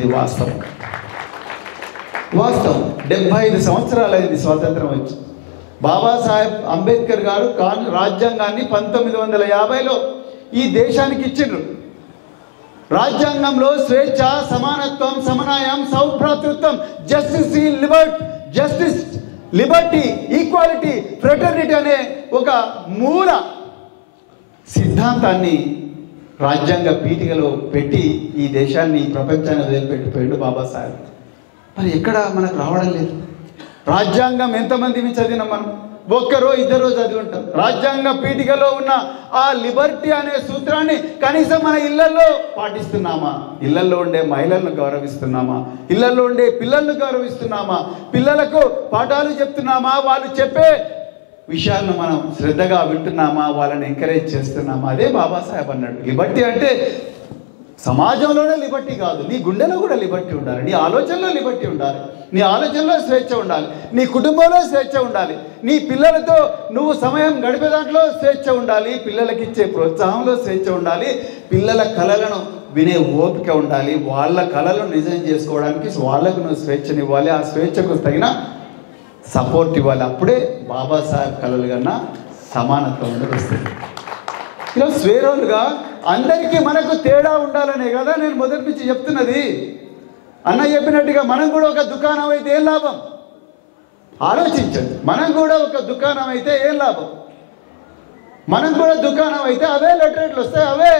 ఇది వాస్తవం. 75 సంవత్సరాలైంది స్వాతంత్రం వచ్చి. బాబాసాహెబ్ అంబేద్కర్ గారు రాజ్యాంగాన్ని 1950లో ఈ దేశానికి ఇచ్చిండ్రు. రాజ్యాంగంలో స్వేచ్ఛ, సమానత్వం, సమన్వయం, సౌభ్రాతృత్వం, జస్టిస్, లిబర్టీ, ఈక్వాలిటీ, ఫ్రెటర్నిటీ అనే ఒక మూల సిద్ధాంతాన్ని రాజ్యాంగ పీఠికలో పెట్టి ఈ దేశాన్ని ప్రపంచాన్ని వదిలిపెట్టిపోయాడు బాబాసాహెబ్. మరి ఎక్కడ మనకు రావడం లేదు. రాజ్యాంగం ఎంతమంది చదివినాం మనం? ఒక్కరో ఇద్దరో చదివి ఉంటాం. రాజ్యాంగ పీఠికలో ఉన్న ఆ లిబర్టీ అనే సూత్రాన్ని కనీసం మన ఇళ్లలో పాటిస్తున్నామా? ఇళ్లలో ఉండే మహిళలను గౌరవిస్తున్నామా? ఇళ్లలో ఉండే పిల్లలను గౌరవిస్తున్నామా? పిల్లలకు పాఠాలు చెప్తున్నామా? వాళ్ళు చెప్పే విషయాలను మనం శ్రద్ధగా వింటున్నామా? వాళ్ళని ఎంకరేజ్ చేస్తున్నామా? అదే బాబాసాహెబ్ అన్నాడు. లిబర్టీ అంటే సమాజంలోనే లిబర్టీ కాదు, నీ గుండెలో కూడా లిబర్టీ ఉండాలి, నీ ఆలోచనలో లిబర్టీ ఉండాలి, నీ ఆలోచనలో స్వేచ్ఛ ఉండాలి, నీ కుటుంబంలో స్వేచ్ఛ ఉండాలి, నీ పిల్లలతో నువ్వు సమయం గడిపే దాంట్లో స్వేచ్ఛ ఉండాలి, పిల్లలకి ఇచ్చే ప్రోత్సాహంలో స్వేచ్ఛ ఉండాలి, పిల్లల కళలను వినే ఓపిక ఉండాలి, వాళ్ళ కళలను నిజం చేసుకోవడానికి వాళ్ళకు నువ్వు స్వేచ్ఛనివ్వాలి, ఆ స్వేచ్ఛకు తగిన సపోర్ట్ ఇవ్వాలి. అప్పుడే బాబాసాహెబ్ కళలు కన్నా సమానత్వం అనేది వస్తుంది. ఇలా స్వేరోలుగా అందరికీ మనకు తేడా ఉండాలనే కదా నేను మొదటి నుంచి చెప్తున్నది. అన్న చెప్పినట్టుగా మనం కూడా ఒక దుకాణం అయితే ఏం లాభం? ఆలోచించండి. మనం కూడా ఒక దుకాణం అయితే ఏం లాభం? మనం కూడా దుకాణం అయితే అవే లెటరేట్లు వస్తాయి, అవే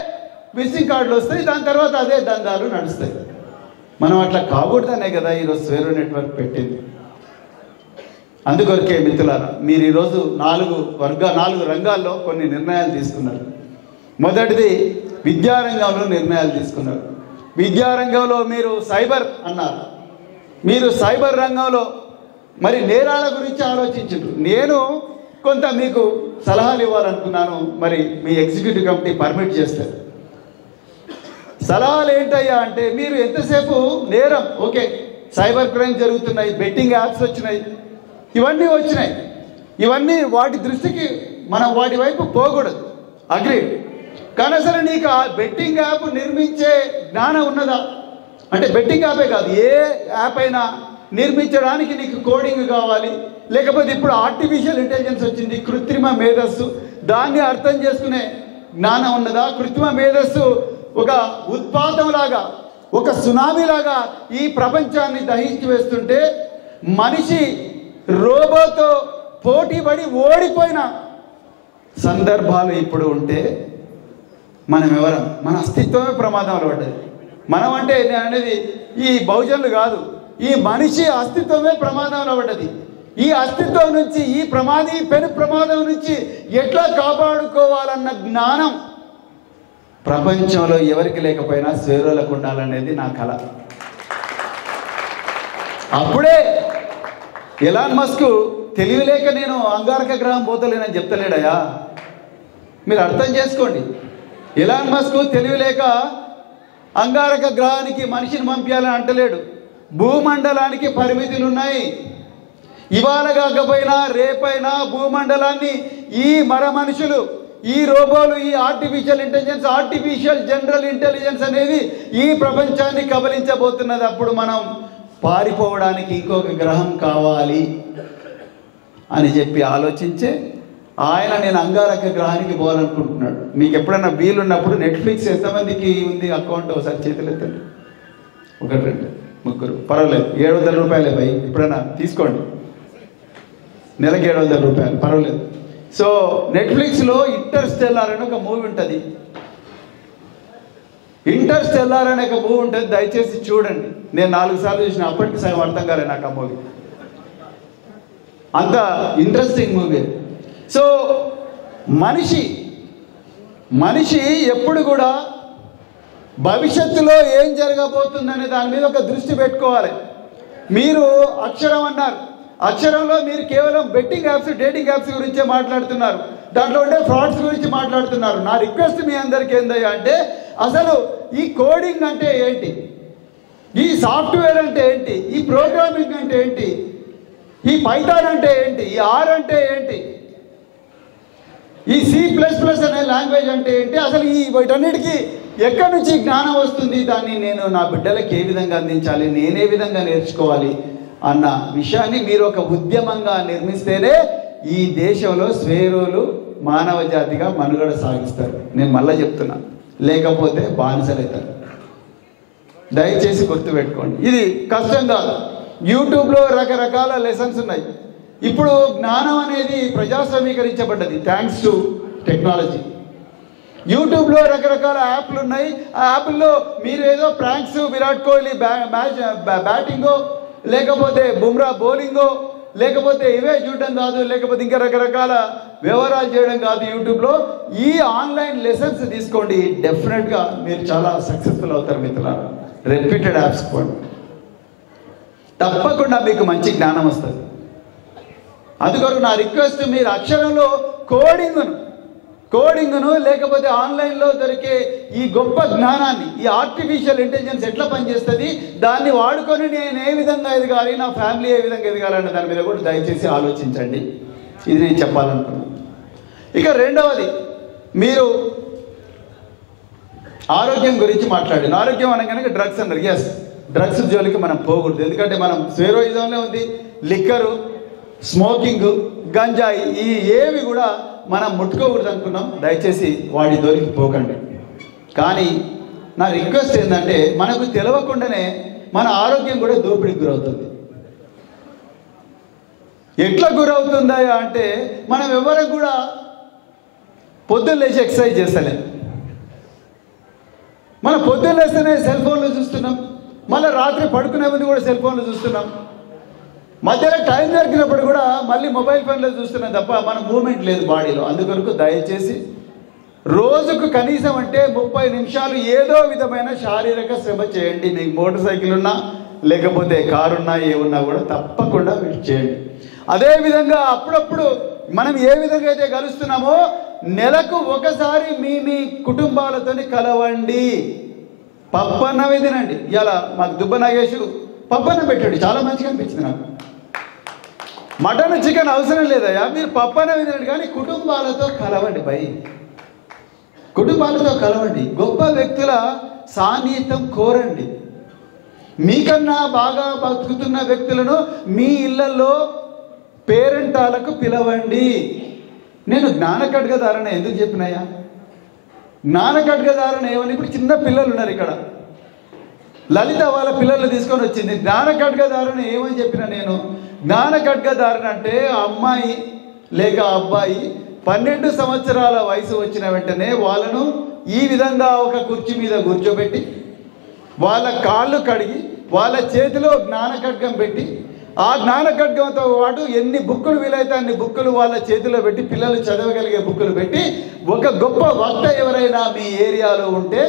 విజిటింగ్ కార్డులు వస్తాయి, దాని తర్వాత అదే దందాలు నడుస్తాయి. మనం అట్లా కాకూడదనే కదా ఈరోజు స్వేరో నెట్వర్క్ పెట్టింది. అందుకొరకే మిత్రులారా, మీరు ఈరోజు 4 రంగాల్లో కొన్ని నిర్ణయాలు తీసుకున్నారు. మొదటిది విద్యారంగంలో నిర్ణయాలు తీసుకున్నారు. విద్యారంగంలో మీరు సైబర్ అన్నారు. మీరు సైబర్ రంగంలో మరి నేరాల గురించి ఆలోచించారు. నేను కొంత మీకు సలహాలు ఇవ్వాలనుకున్నాను. మరి మీ ఎగ్జిక్యూటివ్ కమిటీ పర్మిట్ చేస్తారు. సలహాలు ఏంటయ్యా అంటే, మీరు ఎంతసేపు నేరం, ఓకే సైబర్ క్రైమ్ జరుగుతున్నాయి, బెట్టింగ్ యాప్స్ వచ్చినాయి, ఇవన్నీ వచ్చినాయి, ఇవన్నీ వాటి దృష్టికి మనం వాటి వైపు పోకూడదు, అగ్రీ. కానీ అసలు నీకు ఆ బెట్టింగ్ యాప్ నిర్మించే జ్ఞానం ఉన్నదా? అంటే బెట్టింగ్ యాపే కాదు, ఏ యాప్ అయినా నిర్మించడానికి నీకు కోడింగ్ కావాలి, లేకపోతే ఇప్పుడు ఆర్టిఫిషియల్ ఇంటెలిజెన్స్ వచ్చింది, కృత్రిమ మేధస్సు, దాన్ని అర్థం చేసుకునే జ్ఞానం ఉన్నదా? కృత్రిమ మేధస్సు ఒక ఉత్పాతంలాగా, ఒక సునామీలాగా ఈ ప్రపంచాన్ని దహించి వేస్తుంటే మనిషి రోబోతో పోటీ పడి ఓడిపోయిన సందర్భాలు ఇప్పుడు ఉంటే మనం ఎవరం? మన అస్తిత్వమే ప్రమాదంలో పడ్డది. మనం అంటే నేను అనేది ఈ బహుజనులు కాదు, ఈ మనిషి అస్తిత్వమే ప్రమాదంలో పడ్డది. ఈ అస్తిత్వం నుంచి, ఈ పెను ప్రమాదం నుంచి ఎట్లా కాపాడుకోవాలన్న జ్ఞానం ప్రపంచంలో ఎవరికి లేకపోయినా స్వేరోలకు ఉండాలనేది నా కళ. అప్పుడే ఎలాన్ మస్క్ తెలివి లేక నేను అంగారక గ్రహం పోతలేనని చెప్తలేడయా. మీరు అర్థం చేసుకోండి. ఎలాన్ మస్క్ తెలివి లేక అంగారక గ్రహానికి మనిషిని పంపించాలని అంటలేడు. భూమండలానికి పరిమితులు ఉన్నాయి. ఇవాళ కాకపోయినా రేపైనా భూమండలాన్ని ఈ మనుషులు, ఈ రోబోలు, ఈ ఆర్టిఫిషియల్ జనరల్ ఇంటెలిజెన్స్ అనేది ఈ ప్రపంచాన్ని కబలించబోతున్నది. అప్పుడు మనం పారిపోవడానికి ఇంకొక గ్రహం కావాలి అని చెప్పి ఆలోచించే ఆయన నేను అంగారక గ్రహానికి పోవాలనుకుంటున్నాడు. మీకు ఎప్పుడైనా వీలున్నప్పుడు నెట్ఫ్లిక్స్ ఎంతమందికి ఉంది అకౌంట్ ఒకసారి చేతులు ఎత్తండి. 1 2 3 పర్వాలేదు, 700 రూపాయలే భయ్, ఎప్పుడైనా తీసుకోండి. నెలకి 700 రూపాయలు పర్వాలేదు. సో నెట్ఫ్లిక్స్లో ఇంటర్స్టెల్లార్ అని ఒక మూవీ ఉంటుంది. ఇంటర్స్టెల్లార్ అనే ఒక మూవీ ఉంటుంది, దయచేసి చూడండి. నేను 4 సార్లు చూసిన, అప్పటికి సగం అర్థం కాలే నాకు ఆ మూవీ. అంత ఇంట్రెస్టింగ్ మూవీ. సో మనిషి ఎప్పుడు కూడా భవిష్యత్తులో ఏం జరగబోతుందనే దాని మీద ఒక దృష్టి పెట్టుకోవాలి. మీరు అక్షరం అన్నారు. అక్షరంలో మీరు కేవలం బెట్టింగ్ యాప్స్, డేటింగ్ యాప్స్ గురించే మాట్లాడుతున్నారు, దాంట్లో ఉండే ఫ్రాడ్స్ గురించి మాట్లాడుతున్నారు. నా రిక్వెస్ట్ మీ అందరికీ ఏందయ్యా అంటే, అసలు ఈ కోడింగ్ అంటే ఏంటి, ఈ సాఫ్ట్వేర్ అంటే ఏంటి, ఈ ప్రోగ్రామింగ్ అంటే ఏంటి, ఈ పైథాన్ అంటే ఏంటి, ఈ ఆర్ అంటే ఏంటి, ఈ C++ అనే లాంగ్వేజ్ అంటే ఏంటి, అసలు ఈ వీటన్నిటికీ ఎక్కడి నుంచి జ్ఞానం వస్తుంది, దాన్ని నేను నా బిడ్డలకు ఏ విధంగా అందించాలి, నేనే విధంగా నేర్చుకోవాలి అన్న విషయాన్ని మీరు ఒక ఉద్యమంగా నిర్మిస్తేనే ఈ దేశంలో స్వేరోలు మానవ జాతిగా మనుగడ సాగిస్తారు. నేను మళ్ళీ చెప్తున్నా, లేకపోతే బానిసలవుతారు. దయచేసి గుర్తుపెట్టుకోండి, ఇది కష్టం కాదు. యూట్యూబ్లో రకరకాల లెసన్స్ ఉన్నాయి. ఇప్పుడు జ్ఞానం అనేది ప్రజాస్వామీకరించబడ్డది థ్యాంక్స్ టు టెక్నాలజీ. యూట్యూబ్లో రకరకాల యాప్లు ఉన్నాయి. ఆ యాప్ల్లో మీరు ఏదో ప్రాంక్స్, విరాట్ కోహ్లీ బ్యాటింగో, లేకపోతే బుమ్రా బౌలింగో, లేకపోతే ఇవే చూడడం కాదు, లేకపోతే ఇంకా రకరకాల వ్యవహారాలు చేయడం కాదు. యూట్యూబ్లో ఈ ఆన్లైన్ లెసన్స్ తీసుకోండి, డెఫినెట్గా మీరు చాలా సక్సెస్ఫుల్ అవుతారు మిత్రులారా. రెప్యూటెడ్ యాప్స్ పోండి, తప్పకుండా మీకు మంచి జ్ఞానం వస్తుంది. అందుకొరకు నా రిక్వెస్ట్, మీరు అక్షరంలో కోడింగ్ను లేకపోతే ఆన్లైన్లో దొరికే ఈ గొప్ప జ్ఞానాన్ని, ఈ ఆర్టిఫిషియల్ ఇంటెలిజెన్స్ ఎట్లా పనిచేస్తుంది, దాన్ని వాడుకొని నేను ఏ విధంగా ఎదగాలి, నా ఫ్యామిలీ ఏ విధంగా ఎదగాలన్న దాని మీద కూడా దయచేసి ఆలోచించండి. ఇది నేను చెప్పాలనుకున్నాను. ఇక రెండవది, మీరు ఆరోగ్యం గురించి మాట్లాడారు. ఆరోగ్యం అనగానే డ్రగ్స్ అన్నారు. ఎస్, డ్రగ్స్ జోలికి మనం పోకూడదు. ఎందుకంటే మనం స్వేరోయిజంలో ఉంది. లిక్కరు, స్మోకింగ్, గంజాయి, ఈ ఏవి కూడా మనం ముట్టుకోకూడదు అనుకున్నాం. దయచేసి వాటి జోలికి పోకండి. కానీ నా రిక్వెస్ట్ ఏంటంటే, మనకు తెలియకుండానే మన ఆరోగ్యం కూడా దోపిడీకి గురవుతుంది. ఎట్లా గురవుతుందా అంటే, మనం ఎవరికి కూడా పొద్దున్న లేచి ఎక్సర్సైజ్ చేస్తలేం. మనం పొద్దున్న లేస్తేనే సెల్ ఫోన్లో చూస్తున్నాం, మళ్ళీ రాత్రి పడుకునే ముందు కూడా సెల్ ఫోన్లో చూస్తున్నాం, మధ్యలో టైం దొరికినప్పుడు కూడా మళ్ళీ మొబైల్ ఫోన్లో చూస్తున్నాం తప్ప మన మూమెంట్ లేదు బాడీలో. అందుకొరకు దయచేసి రోజుకు కనీసం అంటే 30 నిమిషాలు ఏదో విధమైన శారీరక శ్రమ చేయండి. మీకు మోటార్ సైకిల్ ఉన్నా, లేకపోతే కారు ఉన్నా, ఏమున్నా కూడా తప్పకుండా మీరు చేయండి. అదేవిధంగా అప్పుడప్పుడు మనం ఏ విధంగా అయితే కలుస్తున్నామో, నెలకు ఒకసారి మీ కుటుంబాలతోని కలవండి. పప్పన్నవి తినండి. ఇలా మాకు దుబ్బ నాగేష్ పప్పన్న పెట్టాడు, చాలా మంచిగా అనిపించింది నాకు. మటన్ చికెన్ అవసరం లేదయ్యా, మీరు పప్పన్నవి తినండి, కానీ కుటుంబాలతో కలవండి. కుటుంబాలతో కలవండి. గొప్ప వ్యక్తుల సాన్నిహిత్యం కోరండి. మీకన్నా బాగా బతుకుతున్న వ్యక్తులను మీ ఇళ్లలో పేరెంటాలకు పిలవండి. నేను జ్ఞానఖడ్గధారణ ఎందుకు చెప్పినాయా? జ్ఞానఖడ్గధారణ ఏమని, ఇప్పుడు చిన్న పిల్లలు ఉన్నారు ఇక్కడ, లలిత వాళ్ళ పిల్లలు తీసుకొని వచ్చింది. జ్ఞానఖడ్గధారణ ఏమని చెప్పిన నేను? జ్ఞానఖడ్గధారణ అంటే అమ్మాయి లేక అబ్బాయి 12 సంవత్సరాల వయసు వచ్చిన వెంటనే వాళ్ళను ఈ విధంగా ఒక కుర్చీ మీద కూర్చోబెట్టి, వాళ్ళ కాళ్ళు కడిగి, వాళ్ళ చేతిలో జ్ఞానఖడ్గం పెట్టి, ఆ జ్ఞానఖడ్గంతో పాటు ఎన్ని బుక్కులు వీలైతే అన్ని బుక్కులు వాళ్ళ చేతిలో పెట్టి, పిల్లలు చదవగలిగే బుక్కులు పెట్టి, ఒక గొప్ప వక్త ఎవరైనా మీ ఏరియాలో ఉంటే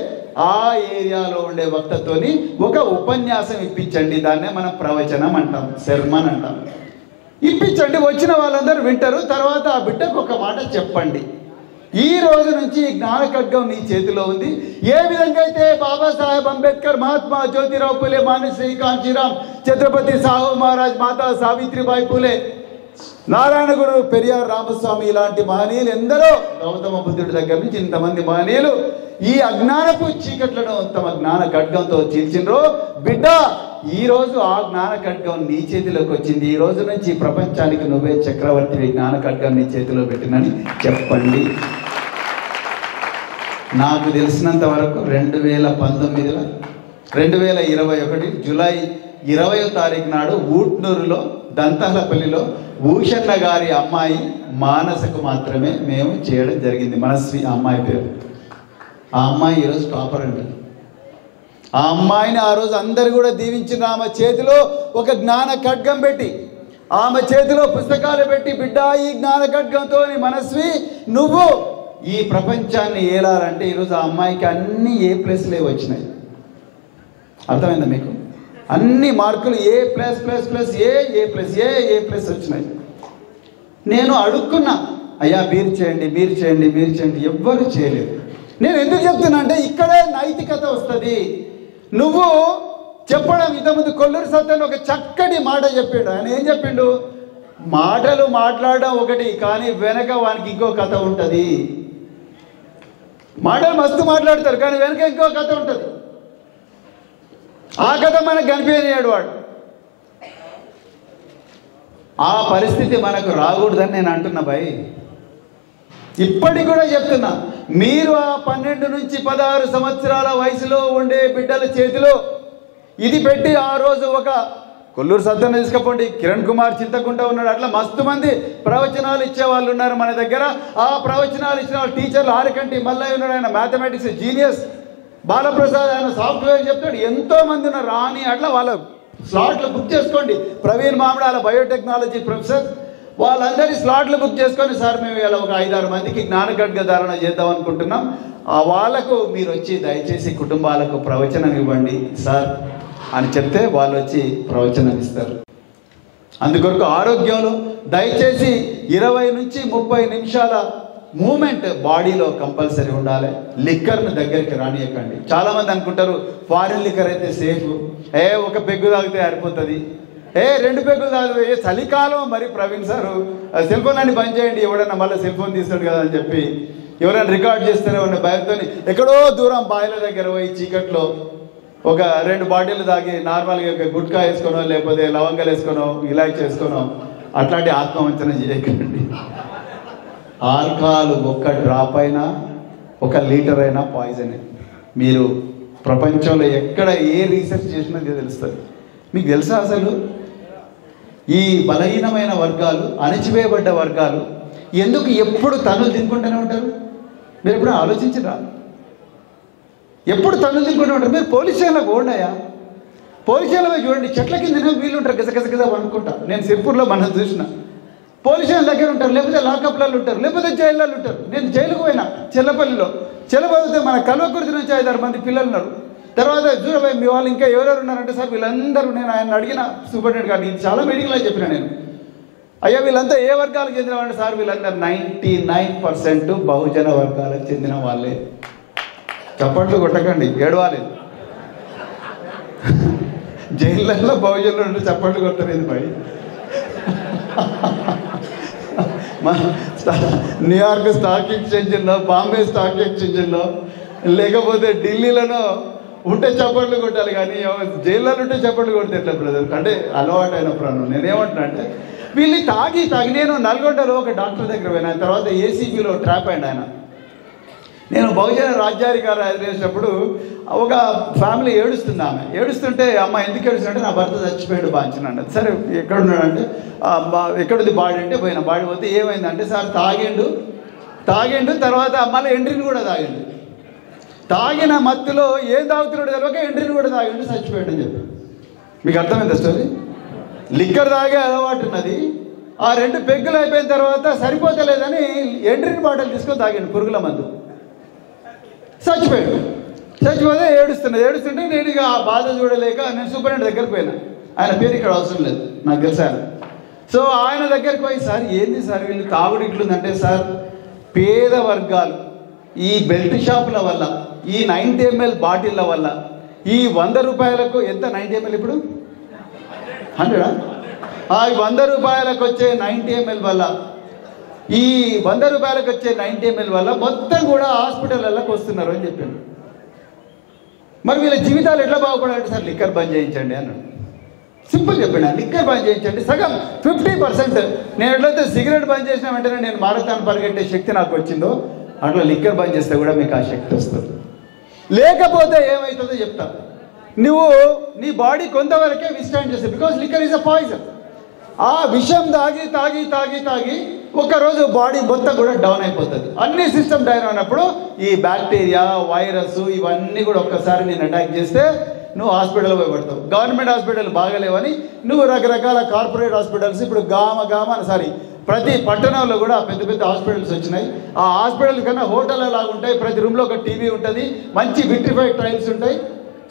ఆ ఏరియాలో ఉండే వక్తతోని ఒక ఉపన్యాసం ఇప్పించండి. దాన్నే మనం ప్రవచనం అంటాం, శర్మన్ అంటాం. ఇప్పించండి, వచ్చిన వాళ్ళందరూ వింటారు. తర్వాత ఆ బిడ్డకు ఒక మాట చెప్పండి, ఈ రోజు నుంచి జ్ఞానఖడ్గం నీ చేతిలో ఉంది. ఏ విధంగా అయితే బాబాసాహెబ్ అంబేద్కర్, మహాత్మా జ్యోతిరావు పూలే, మానశ్రీ కాంచీరామ్, ఛత్రపతి సాహు మహారాజ్, మాతా సావిత్రిబాయి పూలే, నారాయణ గురు, పెరియార్ రామస్వామి ఇలాంటి మహనీయులు ఎందరో, గౌతమ బుద్ధుడి దగ్గర నుంచి ఇంతమంది మహనీయులు ఈ అజ్ఞానపు చీకట్లను తమ జ్ఞాన ఖడ్గంతో చీల్చిండ్రో. బిడ్డ, ఈరోజు ఆ జ్ఞాన ఖడ్గం నీ చేతిలోకి వచ్చింది. ఈ రోజు నుంచి ప్రపంచానికి నువ్వే చక్రవర్తివి. జ్ఞాన ఖడ్గం నీ చేతిలో పెట్టినని చెప్పండి. నాకు తెలిసినంత వరకు 2021 జూలై 20వ తారీఖు నాడు ఊట్నూరులో, దంతాలపల్లిలో భూషణ గారి అమ్మాయి మానసకు మాత్రమే మేము చేయడం జరిగింది. మనస్వి ఆ అమ్మాయి పేరు. ఆ అమ్మాయి ఈరోజు టాపర్ అండి. ఆ అమ్మాయిని ఆ రోజు అందరు కూడా దీవించిన, ఆమె చేతిలో ఒక జ్ఞాన ఖడ్గం పెట్టి, ఆమె చేతిలో పుస్తకాలు పెట్టి, బిడ్డ ఈ జ్ఞాన ఖడ్గంతో మనస్వి నువ్వు ఈ ప్రపంచాన్ని ఏలాలంటే, ఈరోజు ఆ అమ్మాయికి అన్ని A+లే వచ్చినాయి. అర్థమైందా మీకు? అన్ని మార్కులు A+++, A+, వచ్చినాయి. నేను అడుక్కున్నా, అయ్యా మీరు చేయండి, మీరు చేయండి, మీరు చేయండి, ఎవ్వరు చేయలేదు. నేను ఎందుకు చెప్తున్నా అంటే, ఇక్కడే నైతికత వస్తుంది. నువ్వు చెప్పడం, ఇంతకుముందు కొల్లూరు సత్యన్ ఒక చక్కటి మాట చెప్పాడు. ఆయన ఏం చెప్పిండు? మాటలు మాట్లాడడం ఒకటి, కానీ వెనక వానికి ఇంకో కథ ఉంటుంది. మాటలు మస్తు మాట్లాడతారు, కానీ వెనక ఇంకో కథ ఉంటుంది. ఆ కథ మనకు కనిపించాడు వాడు. ఆ పరిస్థితి మనకు రాకూడదని నేను అంటున్నా భయ్. ఇప్పటికి కూడా చెప్తున్నా, మీరు ఆ 12 నుంచి 16 సంవత్సరాల వయసులో ఉండే బిడ్డల చేతిలో ఇది పెట్టి ఆ రోజు ఒక కొల్లూరు సత్తన్న తీసుకపోండి, కిరణ్ కుమార్ చింతకుంట ఉన్నాడు, అట్లా మస్తు మంది ప్రవచనాలు ఇచ్చే వాళ్ళు ఉన్నారు మన దగ్గర. ఆ ప్రవచనాలు ఇచ్చిన వాళ్ళు టీచర్లు ఆరకంటి మల్లయ్య ఉన్నాడు, ఆయన మ్యాథమెటిక్స్ జీనియస్, బాలప్రసాద్ ఆయన సాఫ్ట్వేర్ చెప్తాడు, ఎంతోమంది ఉన్నారు. రాని అట్లా వాళ్ళ స్లాట్లు బుక్ చేసుకోండి. ప్రవీణ్ మామిడాల బయోటెక్నాలజీ ప్రొఫెసర్, వాళ్ళందరి స్లాట్లు బుక్ చేసుకొని సార్ మేము ఇలా ఒక 5-6 మందికి జ్ఞానఖడ్గ ధారణ చేద్దాం అనుకుంటున్నాం, వాళ్ళకు మీరు వచ్చి దయచేసి కుటుంబాలకు ప్రవచనం ఇవ్వండి సార్ అని చెప్తే వాళ్ళు వచ్చి ప్రవచనం ఇస్తారు. అందుకొరకు ఆరోగ్యంలో దయచేసి 20 నుంచి 30 నిమిషాల మూమెంట్ బాడీలో కంపల్సరీ ఉండాలి. లిక్కర్ను దగ్గరికి రానియకండి. చాలామంది అనుకుంటారు ఫారిన్ లిక్కర్ అయితే సేఫ్, ఒక పెగ్గు తాగితే సరిపోతుంది, 2 పెగ్గులు తాగితే చలికాలం. మరి ప్రవీణ్ సారు సెల్ ఫోన్ అన్ని బంద్ చేయండి, ఎవడన్నా మళ్ళీ సెల్ ఫోన్ తీస్తాడు కదా అని చెప్పి ఎవరైనా రికార్డ్ చేస్తూనే ఉన్న భయంతో ఎక్కడో దూరం బాయిల దగ్గర పోయి చీకట్లో ఒక 2 బాటిల్ తాగి నార్మల్గా గుట్కా వేసుకోనో లేకపోతే లవంగాలు వేసుకోనో ఇలాచి చేసుకోనో అట్లాంటి ఆత్మవంచన చేయకండి. ఆల్కహాల్ ఒక్క డ్రాప్ అయినా 1 లీటర్ అయినా పాయిజన్. మీరు ప్రపంచంలో ఎక్కడ ఏ రీసెర్చ్ చేసినా తెలుస్తుంది. మీకు తెలుసా అసలు ఈ బలహీనమైన వర్గాలు, అణచివేయబడ్డ వర్గాలు ఎందుకు ఎప్పుడు తనులు తినుకుంటూనే ఉంటారు? మీరు ఎప్పుడు ఆలోచించరా? ఎప్పుడు తనులు తినుకుంటూ ఉంటారు. మీరు పోలీస్ స్టేషన్లో పోండియా, పోలీస్ స్టేషన్లో చూడండి, చెట్ల కింద వీళ్ళు ఉంటారు గజగజగజ అనుకుంటా. నేను సిర్పూర్లో మనం చూసిన పోలీస్ స్టేషన్ దగ్గర ఉంటారు, లేకపోతే లాకప్లలో ఉంటారు, లేకపోతే జైళ్ళలో ఉంటారు. నేను జైలుకు పోయినా చెల్లపల్లిలో. చెల్లపల్లితే మన కల్వకుర్తి నుంచి 5-6 మంది పిల్లలు ఉన్నారు. తర్వాత చూడబోయి మీ వాళ్ళు ఇంకా ఎవరెవరు ఉన్నారంటే సార్ వీళ్ళందరూ, నేను ఆయన అడిగిన సూపరింటెండెంట్ గారిని, ఇది చాలా మీటింగ్లో చెప్పిన నేను, అయ్యా వీళ్ళంతా ఏ వర్గాలకు చెందిన వాళ్ళు సార్? వీళ్ళందరూ 99% బహుజన వర్గాలకు చెందిన వాళ్ళే. చప్పట్లు కొట్టకండి, ఏడవాలి. జైళ్ళల్లో బహుజనులు ఉంటే చప్పట్లు కొట్టలేదు భయ్. న్యూయార్క్ స్టాక్ ఎక్స్చేంజ్లో, బాంబే స్టాక్ ఎక్స్చేంజ్లో, లేకపోతే ఢిల్లీలోనో ఉంటే చప్పట్లు కొట్టాలి, కానీ జైల్లో ఉంటే చప్పట్లు కొడితే ఎట్లా బ్రదర్? అంటే అలవాటు అయిన ప్రాణం. నేనేమంటున్నా అంటే వీళ్ళు తాగి నేను నల్గొండలో ఒక డాక్టర్ దగ్గర పోయిన తర్వాత ఏసీబీలో ట్రాప్ అయ్యాడు ఆయన. నేను బహుజన రాజ్యాధికారి ఎదిరేసినప్పుడు ఒక ఫ్యామిలీ ఏడుస్తుంది. ఆమె ఏడుస్తుంటే అమ్మ ఎందుకు ఏడుస్తుంటే నా భర్త చచ్చిపోయాడు బాంచినండి. సరే ఎక్కడున్నాడంటే ఎక్కడుంది బాడీ అంటే పోయిన. బాడీ పోతే ఏమైందంటే సార్ తాగిండు తర్వాత మళ్ళీ ఎంట్రీని కూడా తాగిండు. తాగిన మత్తులో ఏం తాగుతున్నాడు తెలియక ఎంట్రీని కూడా తాగిండు, చచ్చిపోయాడు అని చెప్పి. మీకు అర్థమైంది స్టోరీ? లిక్కర్ తాగే అలవాటు ఉన్నది, ఆ 2 పెగ్గులు అయిపోయిన తర్వాత సరిపోతలేదని ఎంట్రీని బాటిల్ తీసుకొని తాగిండు, పురుగుల మందు, చచ్చిపోయాడు. చచ్చిపోతే ఏడుస్తుంటే నేను ఇక ఆ బాధ చూడలేక నేను సూపరింటెండెంట్ దగ్గరికి పోయినా. ఆయన పేరు ఇక్కడ అవసరం లేదు, నాకు తెలుసా. సో ఆయన దగ్గరికి పోయి సార్ ఏంది సార్ వీళ్ళు తాగుడు ఇట్లుందంటే, సార్ పేద వర్గాలు ఈ బెల్ట్ షాపుల వల్ల, ఈ 90 ml బాటిళ్ళ వల్ల, ఈ 100 రూపాయలకు ఎంత 90 ml ఇప్పుడు 100 ఆ 100 రూపాయలకు వచ్చే 90 ml వల్ల, ఈ 100 రూపాయలకు వచ్చే 90 ml వల్ల మొత్తం కూడా హాస్పిటల్లోకి వస్తున్నారు అని చెప్పాను. మరి వీళ్ళ జీవితాలు ఎట్లా బాగుపడాలంటే సార్ లిక్కర్ బంద్ చేయించండి అన్నాడు. సింపుల్ చెప్పాను, లిక్కర్ బంద్ చేయించండి, సగం 50%. నేను ఎట్లయితే సిగరెట్ బంద్ చేసిన వెంటనే నేను మారథాన్ పరిగెట్టే శక్తి నాకు వచ్చిందో, అట్లా లిక్కర్ బంద్ చేస్తే కూడా మీకు ఆ శక్తి వస్తుంది. లేకపోతే ఏమవుతుందో చెప్తా. నువ్వు నీ బాడీ కొంతవరకే విస్టాండ్ చేస్తావు, because liquor is a poison. ఆ విషం తాగి తాగి తాగి తాగి ఒక్కరోజు బాడీ మొత్తం కూడా డౌన్ అయిపోతుంది. అన్ని సిస్టమ్ డౌన్ అయినప్పుడు ఈ బ్యాక్టీరియా, వైరస్ ఇవన్నీ కూడా ఒక్కసారి నేను అటాక్ చేస్తే నువ్వు హాస్పిటల్ పోయి పడతావు. గవర్నమెంట్ హాస్పిటల్ బాగలేవని నువ్వు రకరకాల కార్పొరేట్ హాస్పిటల్స్, ఇప్పుడు ప్రతి పట్టణంలో కూడా పెద్ద పెద్ద హాస్పిటల్స్ వచ్చినాయి. ఆ హాస్పిటల్ కన్నా హోటల్ లాగా ఉంటాయి, ప్రతి రూమ్లో ఒక టీవీ ఉంటుంది, మంచి విట్రిఫైడ్ టైల్స్ ఉంటాయి.